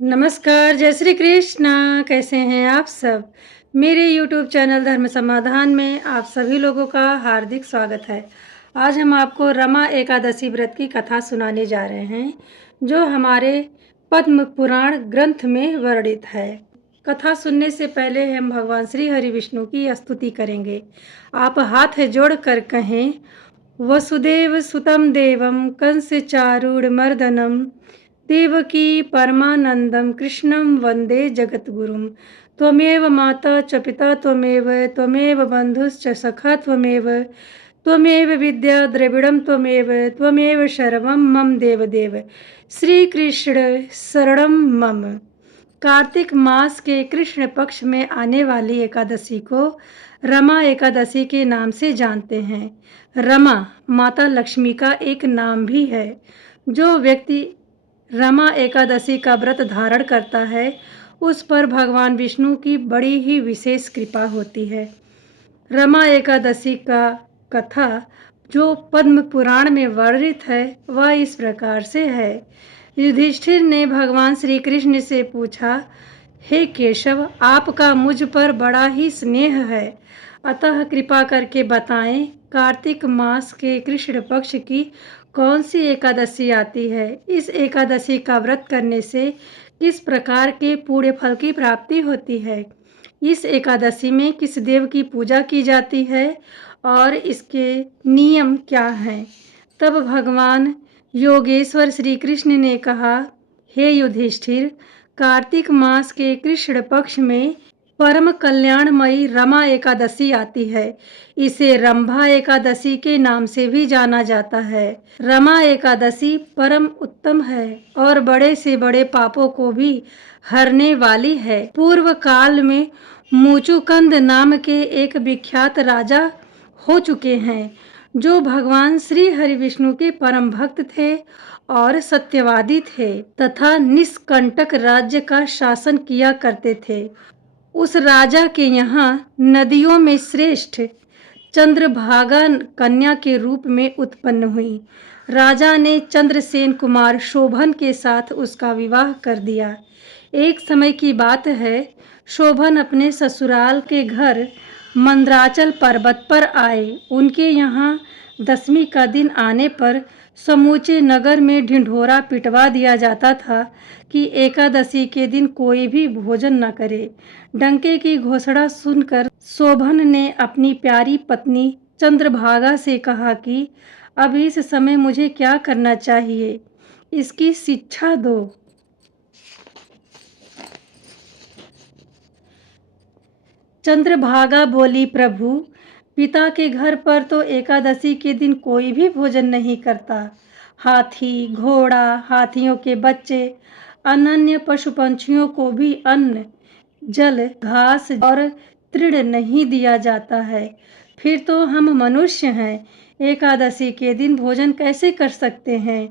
नमस्कार, जय श्री कृष्णा। कैसे हैं आप सब? मेरे यूट्यूब चैनल धर्म समाधान में आप सभी लोगों का हार्दिक स्वागत है। आज हम आपको रमा एकादशी व्रत की कथा सुनाने जा रहे हैं, जो हमारे पद्म पुराण ग्रंथ में वर्णित है। कथा सुनने से पहले हम भगवान श्री हरि विष्णु की स्तुति करेंगे। आप हाथ जोड़कर कहें, वसुदेव सुतं देवं कंस चारूढ़ देवकी परमानंदं कृष्णं वंदे जगद्गुरुं। त्वमेव माता च पिता त्वमेव बंधुश्च सखा त्वमेव विद्या द्रविड़ं त्वमेव शर्वं मम देवदेव। श्री कृष्ण शरणं मम। कार्तिक मास के कृष्ण पक्ष में आने वाली एकादशी को रमा एकादशी के नाम से जानते हैं। रमा माता लक्ष्मी का एक नाम भी है। जो व्यक्ति रमा एकादशी का व्रत धारण करता है, उस पर भगवान विष्णु की बड़ी ही विशेष कृपा होती है। रमा एकादशी का कथा जो पद्म पुराण में वर्णित है, वह इस प्रकार से है। युधिष्ठिर ने भगवान श्री कृष्ण से पूछा, हे केशव, आपका मुझ पर बड़ा ही स्नेह है, अतः कृपा करके बताएं, कार्तिक मास के कृष्ण पक्ष की कौन सी एकादशी आती है? इस एकादशी का व्रत करने से किस प्रकार के पुण्य फल की प्राप्ति होती है? इस एकादशी में किस देव की पूजा की जाती है और इसके नियम क्या हैं? तब भगवान योगेश्वर श्री कृष्ण ने कहा, हे युधिष्ठिर, कार्तिक मास के कृष्ण पक्ष में परम कल्याणमयी रमा एकादशी आती है। इसे रंभा एकादशी के नाम से भी जाना जाता है। रमा एकादशी परम उत्तम है और बड़े से बड़े पापों को भी हरने वाली है। पूर्व काल में मुचुकंद नाम के एक विख्यात राजा हो चुके हैं, जो भगवान श्री हरि विष्णु के परम भक्त थे और सत्यवादी थे तथा निष्कंटक राज्य का शासन किया करते थे। उस राजा के यहाँ नदियों में श्रेष्ठ चंद्रभागा कन्या के रूप में उत्पन्न हुई। राजा ने चंद्रसेन कुमार शोभन के साथ उसका विवाह कर दिया। एक समय की बात है, शोभन अपने ससुराल के घर मंद्राचल पर्वत पर आए। उनके यहाँ दशमी का दिन आने पर समूचे नगर में ढिंढोरा पिटवा दिया जाता था कि एकादशी के दिन कोई भी भोजन न करे। डंके की घोषणा सुनकर शोभन ने अपनी प्यारी पत्नी चंद्रभागा से कहा कि अब इस समय मुझे क्या करना चाहिए, इसकी शिक्षा दो। चंद्रभागा बोली, प्रभु, पिता के घर पर तो एकादशी के दिन कोई भी भोजन नहीं करता। हाथी, घोड़ा, हाथियों के बच्चे, अनन्य पशु पंछियों को भी अन्न, जल, घास और तृण नहीं दिया जाता है। फिर तो हम मनुष्य हैं, एकादशी के दिन भोजन कैसे कर सकते हैं?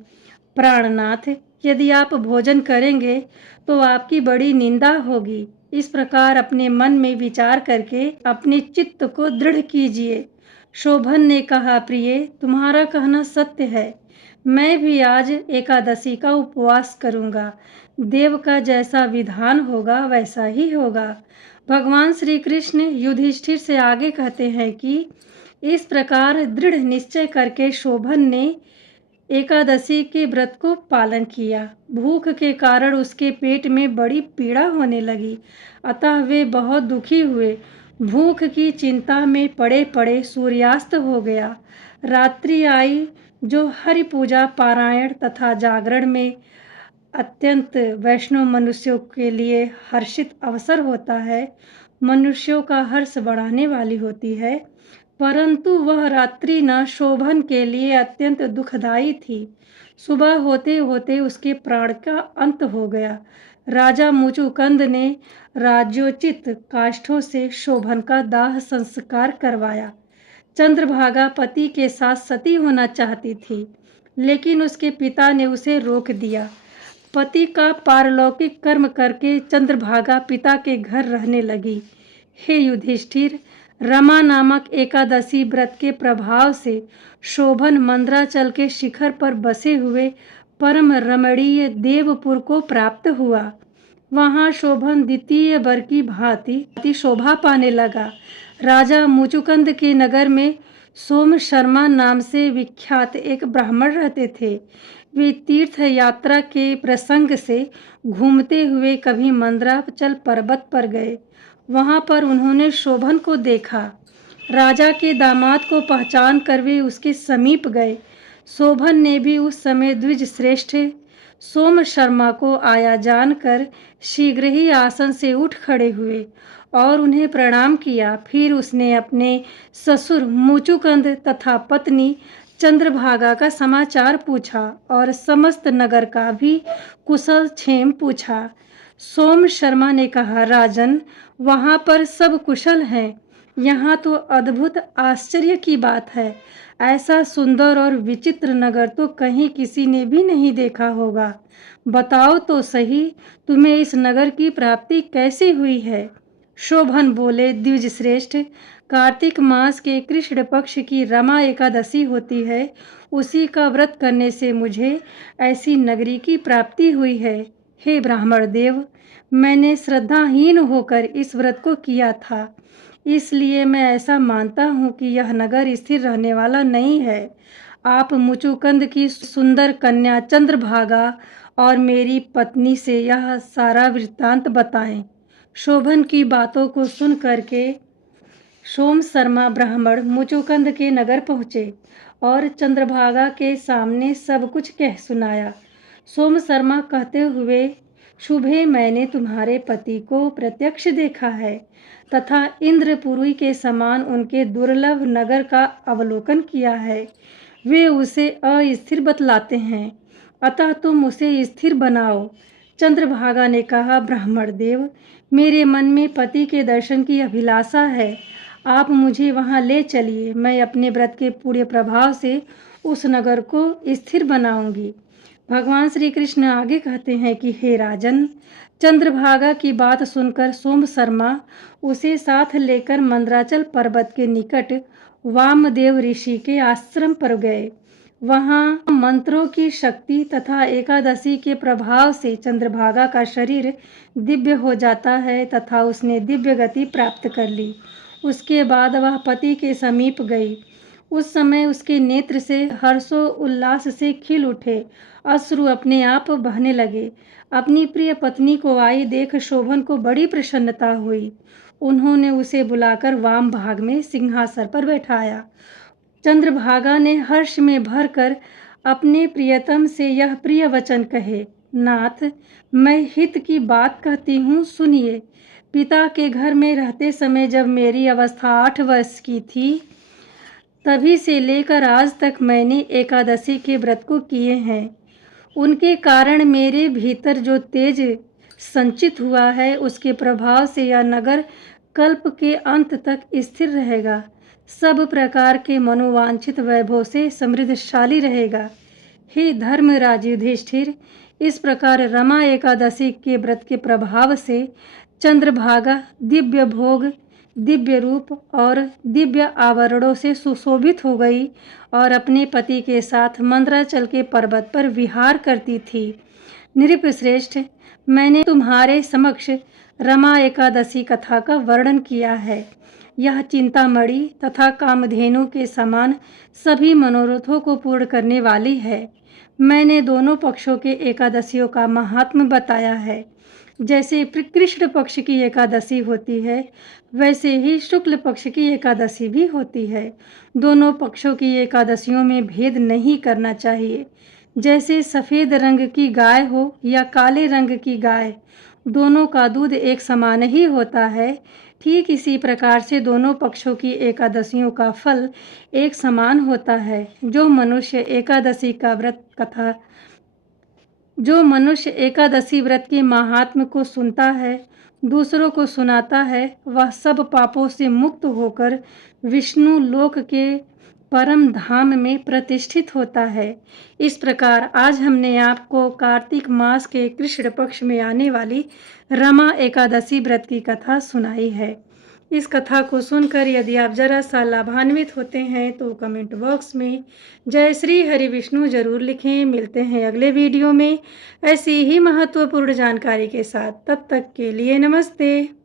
प्राणनाथ, यदि आप भोजन करेंगे तो आपकी बड़ी निंदा होगी। इस प्रकार अपने मन में विचार करके अपने चित्त को दृढ़ कीजिए। शोभन ने कहा, प्रिय, तुम्हारा कहना सत्य है। मैं भी आज एकादशी का उपवास करूंगा। देव का जैसा विधान होगा वैसा ही होगा। भगवान श्री कृष्ण युधिष्ठिर से आगे कहते हैं कि इस प्रकार दृढ़ निश्चय करके शोभन ने एकादशी के व्रत को पालन किया। भूख के कारण उसके पेट में बड़ी पीड़ा होने लगी, अतः वे बहुत दुखी हुए। भूख की चिंता में पड़े पड़े सूर्यास्त हो गया। रात्रि आई, जो हरि पूजा, पारायण तथा जागरण में अत्यंत वैष्णव मनुष्यों के लिए हर्षित अवसर होता है, मनुष्यों का हर्ष बढ़ाने वाली होती है, परंतु वह रात्रि न शोभन के लिए अत्यंत दुखदायी थी। सुबह होते होते उसके प्राण का अंत हो गया। राजा मुचुकंद ने राज्योचित काष्ठों से शोभन का दाह संस्कार करवाया। चंद्रभागा पति के साथ सती होना चाहती थी, लेकिन उसके पिता ने उसे रोक दिया। पति का पारलौकिक कर्म करके चंद्रभागा पिता के घर रहने लगी। हे युधिष्ठिर, रमा नामक एकादशी व्रत के प्रभाव से शोभन मंद्राचल के शिखर पर बसे हुए परम रमणीय देवपुर को प्राप्त हुआ। वहाँ शोभन द्वितीय वर की भांति शोभा पाने लगा। राजा मुचुकुंद के नगर में सोम शर्मा नाम से विख्यात एक ब्राह्मण रहते थे। वे तीर्थ यात्रा के प्रसंग से घूमते हुए कभी मंदराचल पर्वत पर गए। वहाँ पर उन्होंने शोभन को देखा। राजा के दामाद को पहचान कर वे उसके समीप गए। शोभन ने भी उस समय द्विज श्रेष्ठ सोम शर्मा को आया जानकर शीघ्र ही आसन से उठ खड़े हुए और उन्हें प्रणाम किया। फिर उसने अपने ससुर मुचुकुंद तथा पत्नी चंद्रभागा का समाचार पूछा और समस्त नगर का भी कुशल क्षेम पूछा। सोम शर्मा ने कहा, राजन, वहाँ पर सब कुशल हैं। यहाँ तो अद्भुत आश्चर्य की बात है। ऐसा सुंदर और विचित्र नगर तो कहीं किसी ने भी नहीं देखा होगा। बताओ तो सही, तुम्हें इस नगर की प्राप्ति कैसे हुई है? शोभन बोले, द्विज श्रेष्ठ, कार्तिक मास के कृष्ण पक्ष की रमा एकादशी होती है, उसी का व्रत करने से मुझे ऐसी नगरी की प्राप्ति हुई है। हे ब्राह्मण देव, मैंने श्रद्धाहीन होकर इस व्रत को किया था, इसलिए मैं ऐसा मानता हूँ कि यह नगर स्थिर रहने वाला नहीं है। आप मुचुकुंद की सुंदर कन्या चंद्रभागा और मेरी पत्नी से यह सारा वृत्तांत बताएं। शोभन की बातों को सुन करके सोम शर्मा ब्राह्मण मुचुकुंद के नगर पहुँचे और चंद्रभागा के सामने सब कुछ कह सुनाया। सोम शर्मा कहते हुए, शुभे, मैंने तुम्हारे पति को प्रत्यक्ष देखा है तथा इंद्रपुरी के समान उनके दुर्लभ नगर का अवलोकन किया है। वे उसे अस्थिर बतलाते हैं, अतः तुम उसे स्थिर बनाओ। चंद्रभागा ने कहा, ब्राह्मण देव, मेरे मन में पति के दर्शन की अभिलाषा है। आप मुझे वहाँ ले चलिए। मैं अपने व्रत के पूरे प्रभाव से उस नगर को स्थिर बनाऊंगी। भगवान श्री कृष्ण आगे कहते हैं कि हे राजन, चंद्रभागा की बात सुनकर सोम शर्मा उसे साथ लेकर मंदराचल पर्वत के निकट वामदेव ऋषि के आश्रम पर गए। वहाँ मंत्रों की शक्ति तथा एकादशी के प्रभाव से चंद्रभागा का शरीर दिव्य हो जाता है तथा उसने दिव्य गति प्राप्त कर ली। उसके बाद वह पति के समीप गई। उस समय उसके नेत्र से हर्षो उल्लास से खिल उठे, अश्रु अपने आप बहने लगे। अपनी प्रिय पत्नी को आई देख शोभन को बड़ी प्रसन्नता हुई। उन्होंने उसे बुलाकर वाम भाग में सिंहासन पर बैठाया। चंद्रभागा ने हर्ष में भरकर अपने प्रियतम से यह प्रिय वचन कहे, नाथ, मैं हित की बात कहती हूँ, सुनिए। पिता के घर में रहते समय जब मेरी अवस्था 8 वर्ष की थी, तभी से लेकर आज तक मैंने एकादशी के व्रत को किए हैं। उनके कारण मेरे भीतर जो तेज संचित हुआ है, उसके प्रभाव से यह नगर कल्प के अंत तक स्थिर रहेगा, सब प्रकार के मनोवांछित वैभव से समृद्धशाली रहेगा। हे धर्मराज युधिष्ठिर, इस प्रकार रमा एकादशी के व्रत के प्रभाव से चंद्रभागा दिव्य भोग, दिव्य रूप और दिव्य आवरणों से सुशोभित हो गई और अपने पति के साथ मंदराचल के पर्वत पर विहार करती थी। नृपश्रेष्ठ, मैंने तुम्हारे समक्ष रमा एकादशी कथा का वर्णन किया है। यह चिंतामणि तथा कामधेनु के समान सभी मनोरथों को पूर्ण करने वाली है। मैंने दोनों पक्षों के एकादशियों का महात्म्य बताया है। जैसे कृष्ण पक्ष की एकादशी होती है, वैसे ही शुक्ल पक्ष की एकादशी भी होती है। दोनों पक्षों की एकादशियों में भेद नहीं करना चाहिए। जैसे सफ़ेद रंग की गाय हो या काले रंग की गाय, दोनों का दूध एक समान ही होता है। ठीक इसी प्रकार से दोनों पक्षों की एकादशियों का फल एक समान होता है। जो मनुष्य एकादशी व्रत के महात्म्य को सुनता है, दूसरों को सुनाता है, वह सब पापों से मुक्त होकर विष्णु लोक के परम धाम में प्रतिष्ठित होता है। इस प्रकार आज हमने आपको कार्तिक मास के कृष्ण पक्ष में आने वाली रमा एकादशी व्रत की कथा सुनाई है। इस कथा को सुनकर यदि आप जरा सा लाभान्वित होते हैं तो कमेंट बॉक्स में जय श्री हरि विष्णु जरूर लिखें। मिलते हैं अगले वीडियो में ऐसी ही महत्वपूर्ण जानकारी के साथ। तब तक के लिए नमस्ते।